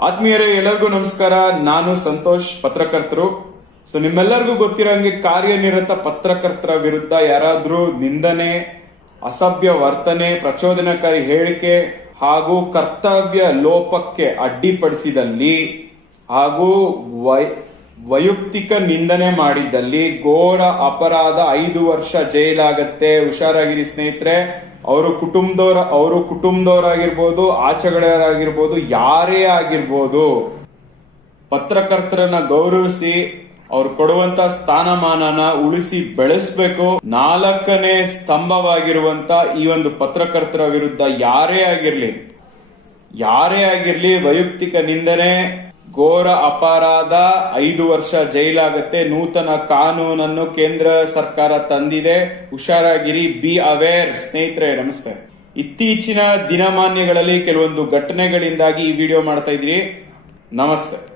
ಆತ್ಮೀಯರೇ, ಎಲ್ಲರಿಗೂ ನಮಸ್ಕಾರ. ನಾನು ಸಂತೋಷ್, ಪತ್ರಕರ್ತರು. ಸೊ ನಿಮ್ಮೆಲ್ಲರಿಗೂ ಗೊತ್ತಿರೋಂಗೆ ಕಾರ್ಯನಿರತ ಪತ್ರಕರ್ತರ ವಿರುದ್ಧ ಯಾರಾದರೂ ನಿಂದನೆ, ಅಸಭ್ಯ ವರ್ತನೆ, ಪ್ರಚೋದನಕಾರಿ ಹೇಳಿಕೆ ಹಾಗೂ ಕರ್ತವ್ಯ ಲೋಪಕ್ಕೆ ಅಡ್ಡಿಪಡಿಸಿದಲ್ಲಿ ಹಾಗೂ ವೈ- ವೈಯಕ್ತಿಕ ನಿಂದನೆ ಮಾಡಿದ್ದಲ್ಲಿ ಘೋರ ಅಪರಾಧ ಐದು ವರ್ಷ ಜೈಲಾಗತ್ತೆ. ಹುಷಾರಾಗಿರಿ ಸ್ನೇಹಿತರೆ. ಅವರು ಕುಟುಂಬದವ್ರ, ಅವರು ಕುಟುಂಬದವರಾಗಿರ್ಬೋದು ಆಚೆಗಳವರಾಗಿರ್ಬೋದು ಯಾರೇ ಆಗಿರ್ಬೋದು, ಪತ್ರಕರ್ತರನ್ನ ಗೌರವಿಸಿ ಅವ್ರು ಕೊಡುವಂತ ಸ್ಥಾನಮಾನನ ಉಳಿಸಿ ಬೆಳೆಸಬೇಕು. ನಾಲ್ಕನೇ ಸ್ತಂಭವಾಗಿರುವಂತ ಈ ಒಂದು ಪತ್ರಕರ್ತರ ವಿರುದ್ಧ ಯಾರೇ ಆಗಿರ್ಲಿ ಯಾರೇ ಆಗಿರ್ಲಿ ವೈಯಕ್ತಿಕ ನಿಂದನೆ ಘೋರ ಅಪರಾಧ ಐದು ವರ್ಷ ಜೈಲಾಗತ್ತೆ. ನೂತನ ಕಾನೂನನ್ನು ಕೇಂದ್ರ ಸರ್ಕಾರ ತಂದಿದೆ. ಹುಷಾರಾಗಿರಿ ಬಿ ಅವೇರ್ ಸ್ನೇಹಿತರೆ, ನಮಸ್ತೆ. ಇತ್ತೀಚಿನ ದಿನಮಾನ್ಯಗಳಲ್ಲಿ ಕೆಲವೊಂದು ಘಟನೆಗಳಿಂದಾಗಿ ಈ ವಿಡಿಯೋ ಮಾಡ್ತಾ ಇದ್ರಿ. ನಮಸ್ತೆ.